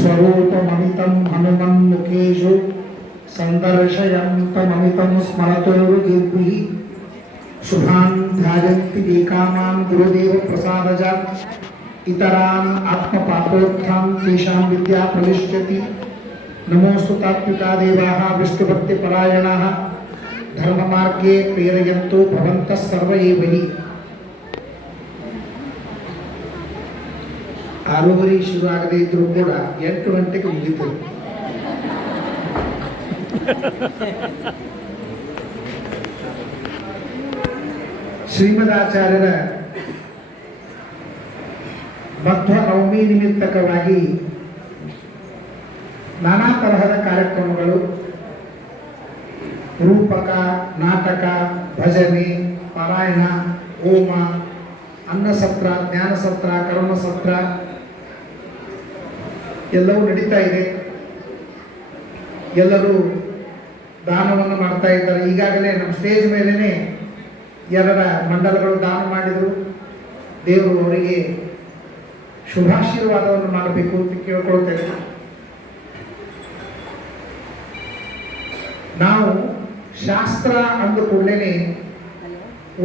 स्वरूपममितं हनुमन्मुखेषु सन्दर्शयन्तममितं स्मरतो गिर्भिः शुभान् ध्यायन्ति एकामान् गुरुदेवप्रसादजात् इतरान् आत्मपापोत्थां तेषां विद्या फलिष्यति नमोऽस्तु तात्विका देवाः, विष्णुभक्तिपरायणाः। धर्ममार्गे प्रेरयन्तु भवन्तः सर्व एव हि ಆರೂವರೆ ಶುರು ಆಗದೆ ಇದ್ರೂ ಕೂಡ ಎಂಟು ಗಂಟೆಗೆ ಮುಗಿತು. ಶ್ರೀಮದಾಚಾರ್ಯರ ಮಧ್ವ ನವಮಿ ನಿಮಿತ್ತಕವಾಗಿ ನಾನಾ ತರಹದ ಕಾರ್ಯಕ್ರಮಗಳು, ರೂಪಕ, ನಾಟಕ, ಭಜನೆ, ಪಾರಾಯಣ, ಹೋಮ, ಅನ್ನಸತ್ರ, ಜ್ಞಾನಸತ್ರ, ಕರ್ಮಸತ್ರ ಎಲ್ಲವೂ ನಡೀತಾ ಇದೆ. ಎಲ್ಲರೂ ದಾನವನ್ನು ಮಾಡ್ತಾ ಇದ್ದಾರೆ. ಈಗಾಗಲೇ ನಮ್ಮ ಸ್ಟೇಜ್ ಮೇಲೇ ಎರಡ ಮಂಡಲಗಳು ದಾನ ಮಾಡಿದರು. ದೇವರು ಅವರಿಗೆ ಶುಭಾಶೀರ್ವಾದವನ್ನು ಮಾಡಬೇಕು ಅಂತ ಕೇಳ್ಕೊಳ್ತೇವೆ. ನಾವು ಶಾಸ್ತ್ರ ಅಂದ ಕೂಡಲೇ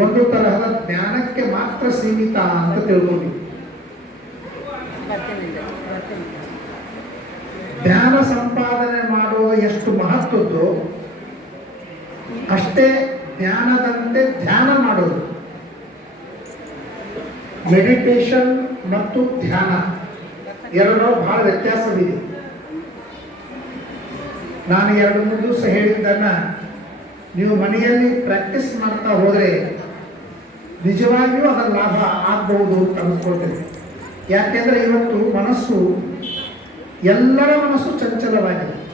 ಒಂದು ತರಹದ ಜ್ಞಾನಕ್ಕೆ ಮಾತ್ರ ಸೀಮಿತ ಅಂತ ತಿಳ್ಕೊಂಡಿವಿ ಜ್ಞಾನ ಸಂಪಾದನೆ ಮಾಡುವ ಎಷ್ಟು ಮಹತ್ವದ್ದು, ಅಷ್ಟೇ ಜ್ಞಾನದಂತೆ ಧ್ಯಾನ ಮಾಡೋದು ಮೆಡಿಟೇಷನ್ ಮತ್ತು ಧ್ಯಾನ ಎರಡೂ ಬಹಳ ವ್ಯತ್ಯಾಸವಿದೆ. ನಾನು ಎರಡು ಮೂರು ದಿವಸ ಹೇಳಿದ್ದನ್ನು ನೀವು ಮನೆಯಲ್ಲಿ ಪ್ರಾಕ್ಟೀಸ್ ಮಾಡ್ತಾ ಹೋದರೆ ನಿಜವಾಗಿಯೂ ಅದರ ಲಾಭ ಆಗಬಹುದು ಅಂತ ಅನ್ಸ್ಕೊಳ್ತೇನೆ ಯಾಕೆಂದರೆ ಇವತ್ತು ಮನಸ್ಸು ಎಲ್ಲರ ಮನಸ್ಸು ಚಂಚಲವಾಗಿದೆ.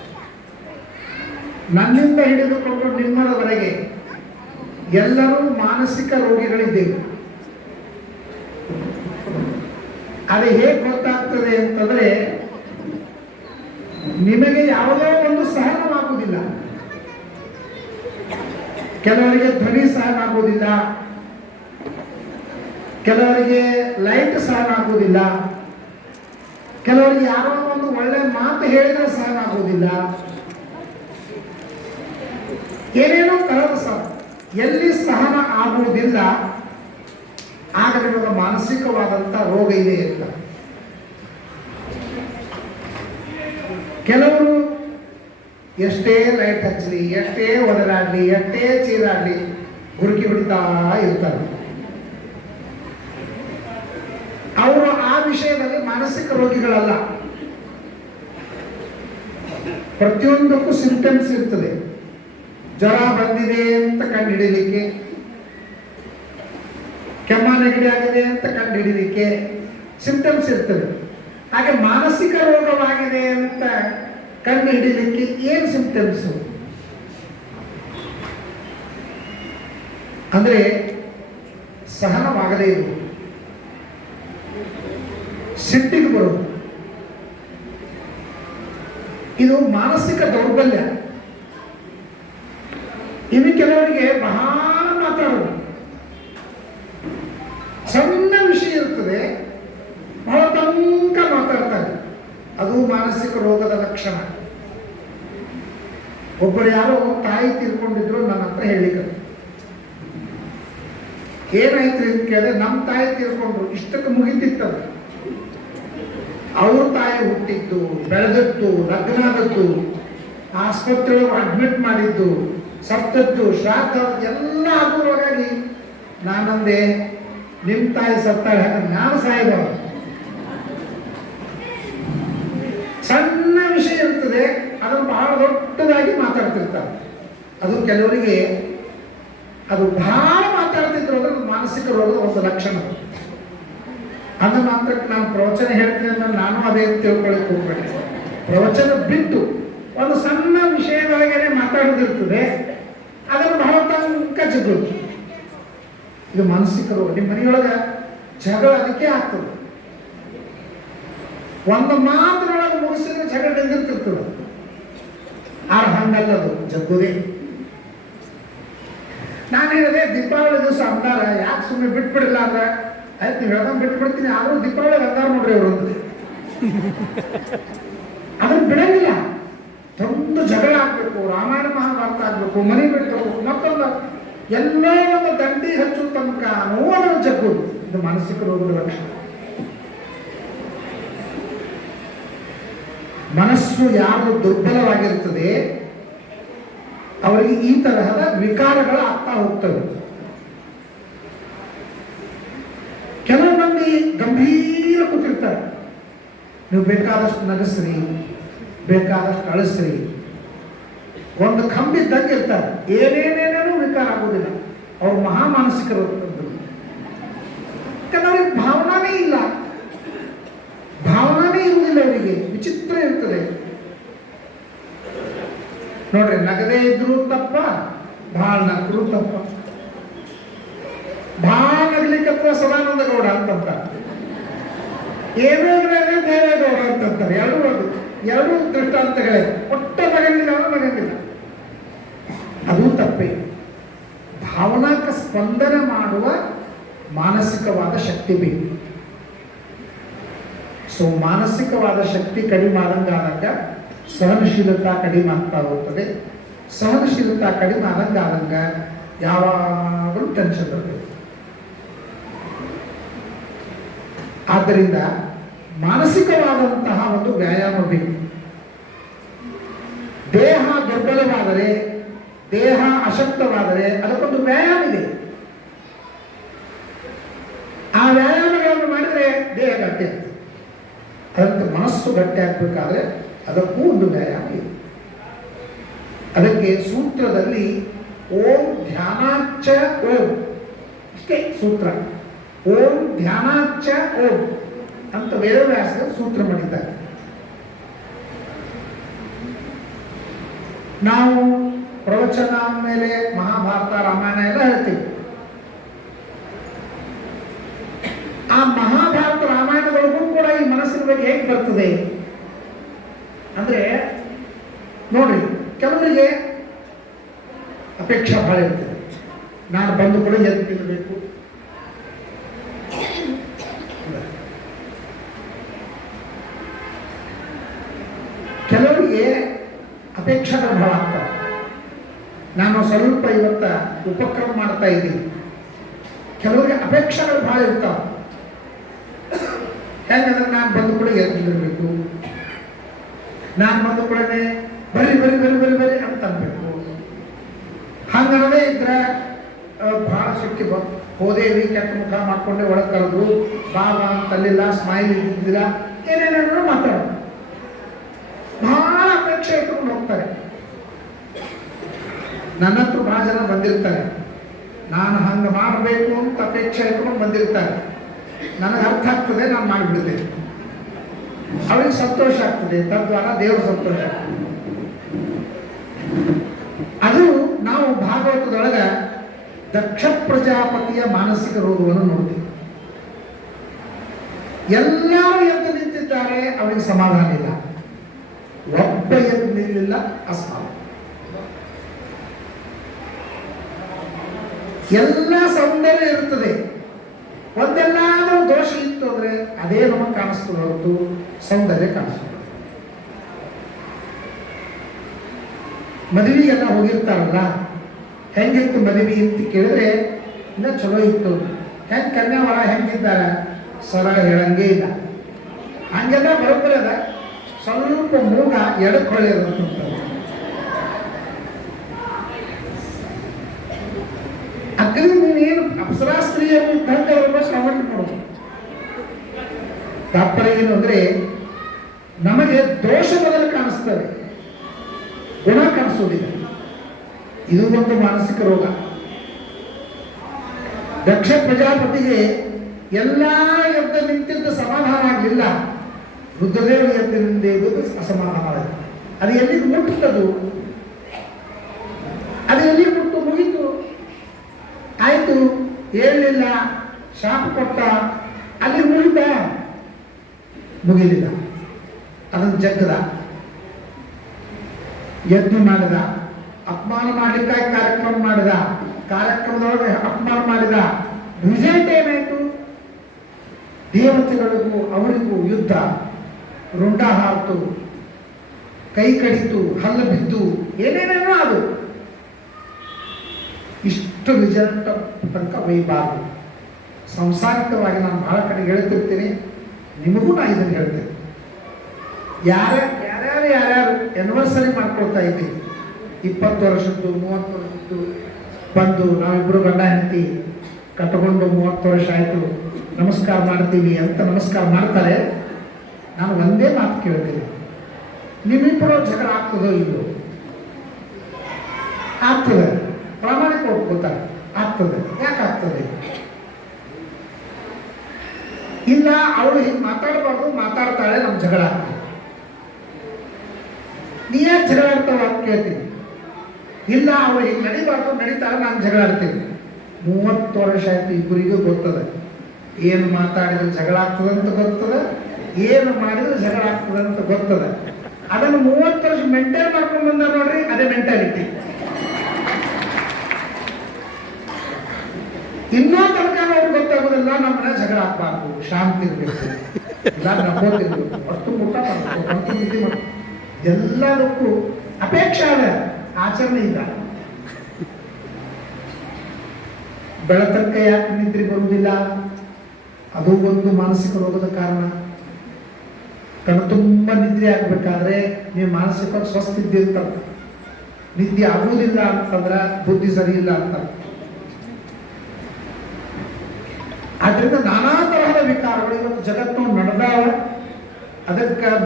ನನ್ನಿಂದ ಹಿಡಿದುಕೊಂಡು ನಿಮ್ಮದವರೆಗೆ ಎಲ್ಲರೂ ಮಾನಸಿಕ ರೋಗಿಗಳಿದ್ದೇವೆ. ಅದು ಹೇಗೆ ಗೊತ್ತಾಗ್ತದೆ ಅಂತಂದ್ರೆ, ನಿಮಗೆ ಯಾವುದೋ ಒಂದು ಸಹನವಾಗುವುದಿಲ್ಲ. ಕೆಲವರಿಗೆ ಧ್ವನಿ ಸಹನ ಆಗುವುದಿಲ್ಲ ಕೆಲವರಿಗೆ ಲೈಟ್ ಸಹನ ಆಗುವುದಿಲ್ಲ ಕೆಲವರಿಗೆ ಯಾರೋ ಒಳ್ಳೆ ಮಾತು ಹೇಳಿದ್ರೆ ಸಹನ ಆಗುವುದಿಲ್ಲ ಏನೇನೋ ತರದ ಸಹ ಎಲ್ಲಿ ಸಹನ ಆಗುವುದಿಲ್ಲ ಆಗ ನಿಮಗೆ ಮಾನಸಿಕವಾದಂಥ ರೋಗ ಇದೆ ಅಂತ. ಕೆಲವರು ಎಷ್ಟೇ ಲೈಟ್ ಹಚ್ಚಲಿ, ಎಷ್ಟೇ ಒದರಾಗ್ಲಿ, ಎಷ್ಟೇ ಚೀರಾಗ್ಲಿ ಹುಡುಕಿ ಬಿಡ್ತಾ ಇರ್ತಾರೆ. ಅವರು ಆ ವಿಷಯದಲ್ಲಿ ಮಾನಸಿಕ ರೋಗಿಗಳಲ್ಲ. ಪ್ರತಿಯೊಂದಕ್ಕೂ ಸಿಂಪ್ಟಮ್ಸ್ ಇರ್ತದೆ. ಜ್ವರ ಬಂದಿದೆ ಅಂತ ಕಂಡು ಹಿಡಿಯಲಿಕ್ಕೆ ಕೆಮ್ಮ ನೆಗಡಿ ಆಗಿದೆ ಅಂತ ಕಂಡು ಹಿಡಿಯಲಿಕ್ಕೆ ಸಿಂಪ್ಟಮ್ಸ್ ಇರ್ತದೆ. ಹಾಗೆ ಮಾನಸಿಕ ರೋಗವಾಗಿದೆ ಅಂತ ಕಂಡು ಹಿಡಿಯಲಿಕ್ಕೆ ಏನು ಸಿಂಪ್ಟಮ್ಸು ಅಂದ್ರೆ ಸಹನವಾಗದೇ ಇರುವುದು. ಸಿಟ್ಟಿಗೆ ಬರೋದು. ಇದು ಮಾನಸಿಕ ದೌರ್ಬಲ್ಯ. ಇನ್ನು ಕೆಲವರಿಗೆ ಬಹಳ ಮಾತಾಡೋದು ಸಣ್ಣ ವಿಷಯ ಇರ್ತದೆ, ಬಹಳ ತಂಕ ಮಾತಾಡ್ತಾರೆ ಅದು ಮಾನಸಿಕ ರೋಗದ ಲಕ್ಷಣ. ಒಬ್ಬರು ಯಾರೋ ತಾಯಿ ತೀರ್ಕೊಂಡಿದ್ರು, ನನ್ನ ಹತ್ರ ಹೇಳಿದ್ರು. ಏನಾಯ್ತು ಅಂತ ಕೇಳಿದ್ರೆ, ನಮ್ಮ ತಾಯಿ ತೀರ್ಕೊಂಡ್ರು, ಇಷ್ಟಕ್ಕೆ ಮುಗಿತಿತ್ತದು. ಅವ್ರ ತಾಯಿ ಹುಟ್ಟಿದ್ದು ಬೆಳೆದದ್ದು ಲಗ್ನ ಆದದ್ದು ಆಸ್ಪತ್ರೆ ಅಡ್ಮಿಟ್ ಮಾಡಿದ್ದು, ಸತ್ತದ್ದು, ಶ್ರಾದ್ದ, ಎಲ್ಲ ಆಗುವಾಗಾಗಿ ನಾನಂದೆ ನಿಮ್ಮ ತಾಯಿ ಸತ್ತಾಳೆ ನಾನು ಸಾಯಿಬ ಸಣ್ಣ ವಿಷಯ ಇರ್ತದೆ, ಅದನ್ನು ಬಹಳ ದೊಡ್ಡದಾಗಿ ಮಾತಾಡ್ತಿರ್ತಾರೆ. ಅದು ಕೆಲವರಿಗೆ ಅದು ಬಹಳ ಮಾತಾಡ್ತಿದ್ರು ಅಂದ್ರೆ ಮಾನಸಿಕ ರೋಗದ ಒಂದು ಲಕ್ಷಣ. ಅಂದ ಮಾತ್ರಕ್ಕೆ ನಾನು ಪ್ರವಚನ ಹೇಳ್ತೇನೆ ಅಂದ್ರೆ ನಾನು ಅದೇ ತಿಳ್ಕೊಳ್ಳಿಕ್ಕೆ ಹೋಗ್ಬೇಡಿ. ಪ್ರವಚನ ಬಿದ್ದು ಒಂದು ಸಣ್ಣ ವಿಷಯದೊಳಗೇನೆ ಮಾತಾಡೋದಿರ್ತದೆ. ಅದನ್ನು ಬಹಳ ತನಕ ಇದು ಮಾನಸಿಕ ರೋಗ. ನಿಮ್ಮ ಮನೆಯೊಳಗೆ ಜಗಳ ಅದಕ್ಕೆ ಆಗ್ತದೆ. ಒಂದು ಮಾತಿನೊಳಗೆ ಮುಗಿಸಿದ್ರೆ ಜಗಳ ನಿಂತಿರ್ತದೆ ಆರ ಹಂಗಲ್ಲದು ಜಗ್ಗುದೇ. ನಾನು ಹೇಳಿದೆ, ದೀಪಾವಳಿ ದಿವಸ ಅಂದಾರ ಯಾಕೆ ಸುಮ್ಮನೆ ಬಿಟ್ಬಿಡಲ್ಲ ಅಂದ್ರೆ ಆಯ್ತು, ನೀವು ಹೇಳ್ದಂಗೆ ಬಿಟ್ಬಿಡ್ತೀನಿ. ಆದ್ರೂ ದೀಪಾವಳಿ ಅಂತಾರ ನೋಡ್ರಿ ಅವರು ಅಂತ. ಬಿಡಂಗಿಲ್ಲ. ದೊಡ್ಡ ಜಗಳ ಆಗ್ಬೇಕು, ರಾಮಾಯಣ ಮಹಾಭಾರತ ಆಗ್ಬೇಕು, ಮನೆ ಬಿಟ್ಟು ಮತ್ತೊಂದು ಎಲ್ಲೋ ಒಂದು ದಂಡಿ ಹಚ್ಚು ತನಕ ನೋವನ್ನು ಜಗ್ಗುದು ಇದು ಮಾನಸಿಕ ರೋಗದ ಲಕ್ಷಣ. ಮನಸ್ಸು ಯಾರು ದುರ್ಬಲವಾಗಿರ್ತದೆ, ಅವರಿಗೆ ಈ ತರಹದ ವಿಕಾರಗಳು ಆಗ್ತಾ ಹೋಗ್ತವೆ. ಮಂದಿ ಗಂಭೀರ ಕೂತಿರ್ತಾರೆ. ನೀವು ಬೇಕಾದಷ್ಟು ನಗಸ್ರಿ, ಬೇಕಾದಷ್ಟು ಅಳಿಸ್ರಿ. ಒಂದು ಕಂಬಿದ್ದಂಗೆ ಇರ್ತಾರೆ ಏನೇನೇನೇನೂ ವಿಕಾರ ಆಗೋದಿಲ್ಲ. ಅವ್ರು ಮಹಾಮಾನಸಿಕರು ಯಾಕಂದ್ರೆ ಅವ್ರಿಗೆ ಭಾವನಾನೇ ಇಲ್ಲ. ಭಾವನಾನೇ ಇರುವುದಿಲ್ಲ ಅವರಿಗೆ. ವಿಚಿತ್ರ ಇರ್ತದೆ. ನೋಡ್ರಿ, ನಗದೇ ಇದ್ರು ತಪ್ಪ, ಭಾಳ ನಗರು ತಪ್ಪ. ಭಾಳ ನಗಲಿಕ್ಕತ್ರ ಸದಾನಂದ ಗೌಡ ಅಂತಂತಾರೆ. ಏನೇ ದೇವೇಗೌಡ ಅಂತಂತಾರೆ. ಎರಡು ಅದು ಎರಡು ದೃಷ್ಟಾಂತಗಳೇ ಒಟ್ಟ ನಗಂಗಿಲ್ಲ ಮಗನಿಲ್ಲ. ಅದು ತಪ್ಪೇ. ಭಾವನಾಕ ಸ್ಪಂದನ ಮಾಡುವ ಮಾನಸಿಕವಾದ ಶಕ್ತಿ ಬೇಕು. ಸೊ ಮಾನಸಿಕವಾದ ಶಕ್ತಿ ಕಡಿಮೆ ಆದಂಗಾದಾಗ ಸಹನಶೀಲತಾ ಕಡಿಮೆ ಆಗ್ತಾ ಹೋಗ್ತದೆ. ಸಹನಶೀಲತಾ ಕಡಿಮೆ ಆದಂಗಾದಂಗ ಯಾವಾಗಲೂ ಟೆನ್ಷನ್ ಬರ್ತದೆ ಆದ್ದರಿಂದ ಮಾನಸಿಕವಾದಂತಹ ಒಂದು ವ್ಯಾಯಾಮ ಬೇಕು. ದೇಹ ದುರ್ಬಲವಾದರೆ, ದೇಹ ಅಶಕ್ತವಾದರೆ ಅದಕ್ಕೊಂದು ವ್ಯಾಯಾಮ ಇದೆ. ಆ ವ್ಯಾಯಾಮಗಳನ್ನು ಮಾಡಿದರೆ ದೇಹ ಗಟ್ಟಿ ಆಗ್ತದೆ ಮನಸ್ಸು ಗಟ್ಟಿ ಆಗ್ಬೇಕಾದ್ರೆ ಅದಕ್ಕೂ ಒಂದು ವ್ಯಾಯಾಮ ಇದೆ. ಅದಕ್ಕೆ ಸೂತ್ರದಲ್ಲಿ ಓಂ ಧ್ಯಾನಾಚ ಓಂ, ಇಷ್ಟೇ ಸೂತ್ರ. ಓಂ ಧ್ಯಾನಾಚ ಓಂ ಅಂತ ವೇದವ್ಯಾಸ ಸೂತ್ರ ಮಾಡಿದ್ದಾರೆ. ನಾವು ಪ್ರವಚನ ಮೇಲೆ ಮಹಾಭಾರತ, ರಾಮಾಯಣ ಎಲ್ಲ ಹೇಳ್ತೀವಿ. ಆ ಮಹಾಭಾರತ ರಾಮಾಯಣದೊಳಗೂ ಕೂಡ ಈ ಮನಸ್ಸಿನ ಬಗ್ಗೆ ಹೇಗೆ ಬರ್ತದೆ? ಅಂದ್ರೆ ನೋಡ್ರಿ, ಕೆಲವರಿಗೆ ಅಪೇಕ್ಷಾ ಭಾಳ ಇರ್ತದೆ. ನಾನು ಬಂದು ಕೂಡ ಎದ್ದು ನಿಲ್ಲಬೇಕು ಕೆಲವರಿಗೆ ಅಪೇಕ್ಷೆಗಳು ಬಹಳ ಅಂತ ನಾನು ಸ್ವಲ್ಪ ಇವತ್ತ ಉಪಕ್ರಮ ಮಾಡ್ತಾ ಇದ್ದೀನಿ. ಕೆಲವರಿಗೆ ಅಪೇಕ್ಷೆಗಳು ಭಾಳ ಇರ್ತಾವ. ಹೆಂಗಂದ್ರೆ ನಾನು ಬಂದು ಕೂಡ ಎದ್ದಿರಬೇಕು. ನಾನು ಬಂದು ಕೂಡಲೇ ಬರಿ ಬರಿ ಬರಿ ಬರಿ ಬರಿ ಅಂತ ಅನ್ಬೇಕು. ಹಂಗನದೇ ಇದ್ರೆ ಭಾಳ ಸಿಕ್ಕಿ ಬ ಹೋದೇವಿ ಕೆಟ್ಟ ಮುಖ ಮಾಡ್ಕೊಂಡೆ ಒಳಗೆ ಕರೆದು ಬಾಬಾ ಅಂತಲ್ಲಿಲ್ಲ ಸ್ಮೈಲ್ ಇದ್ದಿದ್ದಿಲ್ಲ. ಏನೇನೇನೋ ಮಾತಾಡೋದು ಬಹಳ ಅಪೇಕ್ಷೆ ಇಟ್ಕೊಂಡು ಹೋಗ್ತಾರೆ. ನನ್ನ ಹತ್ರ ಬಹಳ ಜನ ಬಂದಿರ್ತಾರೆ. ನಾನು ಹಂಗೆ ಮಾಡಬೇಕು ಅಂತ ಅಪೇಕ್ಷೆ ಇಟ್ಕೊಂಡು ಬಂದಿರ್ತಾರೆ. ನನಗೆ ಅರ್ಥ ಆಗ್ತದೆ, ನಾನು ಮಾಡಿಬಿಡ್ತೇನೆ ಅವಳಿಗೆ ಸಂತೋಷ ಆಗ್ತದೆ, ತದ್ವಾರ ದೇವರ ಸಂತೋಷ ಆಗ್ತದೆ. ಅದು ನಾವು ಭಾಗವತದೊಳಗ ದಕ್ಷ ಪ್ರಜಾಪತಿಯ ಮಾನಸಿಕ ರೋಗವನ್ನು ನೋಡ್ತೀವಿ. ಎಲ್ಲರೂ ಎದ್ದು ನಿಂತಿದ್ದಾರೆ, ಅವರಿಗೆ ಸಮಾಧಾನ ಇಲ್ಲ. ಒಬ್ಬ ಎದ್ದು ಎಲ್ಲ ಸೌಂದರ್ಯ ಇರ್ತದೆ ಒಂದೆಲ್ಲಾದ್ರೂ ದೋಷ ಇತ್ತು ಅಂದ್ರೆ ಅದೇ ನಮಗೆ ಕಾಣಿಸ್ತದೆ ಹೊರತು ಸೌಂದರ್ಯ ಕಾಣಿಸ್ತದೆ ಮದುವೆಗೆಲ್ಲ ಹೋಗಿರ್ತಾರಲ್ಲ, ಹೆಂಗಿತ್ತು ಮದುವೆ ಅಂತ ಕೇಳಿದ್ರೆ ಇನ್ನ ಚಲೋ ಇತ್ತು. ಹೆಂಗ್ ಕನ್ಯಾವರ, ಹೆಂಗಿದ್ದಾರೆ? ಸರ, ಹೇಳಂಗೇ ಇಲ್ಲ. ಹಂಗೆಲ್ಲ ಬರೋಬ್ಬರಿ ಅದ. ಸ್ವಲ್ಪ ಮೂಗ ಎಡಕ್ಕೆ ಹೊಳೆಯೋದಂತ ಅಗ್ರಿ ನೀನೇನು ಅಪ್ಸರಾ ಸ್ತ್ರೀಯನ್ನು ಇದ್ದಂಗೆ ಶ್ರವಣ ಮಾಡೋದು ತಾತ್ಪರ್ಯ ಏನು ಅಂದ್ರೆ ನಮಗೆ ದೋಷ ಬದಲು ಕಾಣಿಸ್ತವೆ ಗುಣ ಕಾಣಿಸೋದಿಲ್ಲ ಇದು ಒಂದು ಮಾನಸಿಕ ರೋಗ. ದಕ್ಷ ಪ್ರಜಾಪತಿಗೆ ಎಲ್ಲ ಯುದ್ಧ ನಿಂತಿದ್ದ ಸಮಾಧಾನ ಆಗಲಿಲ್ಲ. ರುದ್ರದೇವ ಎದ್ದು ಇರುವುದು ಅಸಮಾನ ಅದು ಎಲ್ಲಿಗೆ ಮುಟ್ಟುತ್ತದು? ಅದು ಎಲ್ಲಿ ಮುಟ್ಟು ಮುಗಿತು. ಆಯ್ತು. ಹೇಳಲಿಲ್ಲ ಶಾಪ ಕೊಟ್ಟ. ಅಲ್ಲಿ ಮುಗಿತ? ಮುಗಿಲಿಲ್ಲ. ಅದನ್ನು ಜಗ್ಗದ. ಯಜ್ಞ ಮಾಡಿದ. ಅಪಮಾನ ಮಾಡಲಿಕ್ಕಾಗಿ ಕಾರ್ಯಕ್ರಮ ಮಾಡಿದ. ಕಾರ್ಯಕ್ರಮದೊಳಗೆ ಅಪಮಾನ ಮಾಡಿದ. ರಿಸಲ್ಟ್ ಏನಾಯ್ತು? ದೇವತೆಗಳಿಗೂ ಅವರಿಗೂ ಯುದ್ಧ. ರುಂಡ ಹಾರ್ತು, ಕೈ ಕಡಿತು, ಹಲ್ಲು ಬಿದ್ದು, ಏನೇನೇನೋ ಅದು. ಇಷ್ಟು ರಿಸಲ್ಟ್ ತನಕ ಬೈಬಾರ್ದು ಸಂಸಾರಿಕವಾಗಿ ನಾನು ಬಹಳ ಕಡೆ ಹೇಳ್ತಿರ್ತೀನಿ. ನಿಮಗೂ ನಾನು ಇದನ್ನು ಹೇಳ್ತೇನೆ. ಯಾರ, ಯಾರ್ಯಾರು ಯಾರ್ಯಾರು ಎನಿವರ್ಸರಿ ಮಾಡ್ಕೊಳ್ತಾ ಇದ್ದೀವಿ ಇಪ್ಪತ್ತು ವರ್ಷದ್ದು, ಮೂವತ್ತು ವರ್ಷದ್ದು, ಬಂದು ನಾವಿಬ್ಬರು ಗಂಡ ಹೆಂಡತಿ ಕಟ್ಕೊಂಡು ಮೂವತ್ತು ವರ್ಷ ಆಯಿತು. ನಮಸ್ಕಾರ ಮಾಡ್ತೀವಿ ಅಂತ ನಮಸ್ಕಾರ ಮಾಡ್ತಾರೆ. ನಾನು ಒಂದೇ ಮಾತು ಕೇಳ್ತೀನಿ. ನಿಮ್ಮಿಬ್ಬರು ಜಗಳ ಆಗ್ತದೋ ಇದು ಆಗ್ತದೆ. ಪ್ರಾಮಾಣಿಕ ಒಪ್ಕೋತಾರೆ ಆಗ್ತದೆ. ಯಾಕೆ ಆಗ್ತದೆ? ಇಲ್ಲ, ಅವಳು ಹಿಂಗೆ ಮಾತಾಡಬಾರ್ದು, ಮಾತಾಡ್ತಾಳೆ ನಮ್ಮ ಜಗಳ ಆಗ್ತದೆ. ನೀ ಯಾಕೆ ಜಗಳ ಆಡ್ತಾವ ಅಂತ ಕೇಳ್ತೀನಿ. ಇಲ್ಲ, ಅವಳು ಹಿಂಗೆ ನಡಿಬಾರ್ದು, ನಡೀತಾಳೆ, ನಾನು ಜಗಳ ಆಡ್ತೀನಿ. ಮೂವತ್ತು ವರ್ಷ ಆಯ್ತು ಇಬ್ಬರಿಗೂ ಗೊತ್ತದೆ. ಏನು ಮಾತಾಡಿದ್ರೆ ಜಗಳ ಆಗ್ತದೆ ಅಂತ ಗೊತ್ತದ. ಏನು ಮಾಡಿದ್ರೆ ಜಗಳ ಆಗ್ತದೆ ಅಂತ ಗೊತ್ತದ. ಅದನ್ನು ಮೂವತ್ತು ವರ್ಷ ಮೆಂಟೈನ್ ಮಾಡ್ಕೊಂಡು ಬಂದ ನೋಡ್ರಿ, ಅದೇ ಮೆಂಟಾಲಿಟಿ ಇನ್ನೂ ತನಕ ಅವ್ರಿಗೆ ಗೊತ್ತಾಗೋದಿಲ್ಲ ಮನೆ ಜಗಳ ಆಗ್ಬಾರ್ದು, ಶಾಂತಿ ಇರಬೇಕು. ಇಲ್ಲ ಅಷ್ಟು ಎಲ್ಲದಕ್ಕೂ ಅಪೇಕ್ಷೆ ಅದ, ಆಚರಣೆ ಇಲ್ಲ. ಬೆಳತಕ್ಕ ಯಾಕೆ ನಿದ್ರೆ ಬರುವುದಿಲ್ಲ? ಅದು ಒಂದು ಮಾನಸಿಕ ರೋಗದ ಕಾರಣ. ಕಣ್ಣು ತುಂಬ ನಿದ್ರೆ ಆಗ್ಬೇಕಾದ್ರೆ ನೀವು ಮಾನಸಿಕವಾಗಿ ಸ್ವಸ್ಥ ಇದ್ದಿರ್ತಾರ ನಿದ್ದೆ ಆಗುವುದಿಲ್ಲ ಅಂತಂದ್ರೆ ಬುದ್ಧಿ ಸರಿ ಇಲ್ಲ ಅಂತ. ಆದ್ರಿಂದ ನಾನಾ ತರಹದ ವಿಕಾರಗಳು ಇವತ್ತು ಜಗತ್ತು ನಡೆದ ಅದಕ್ಕೆ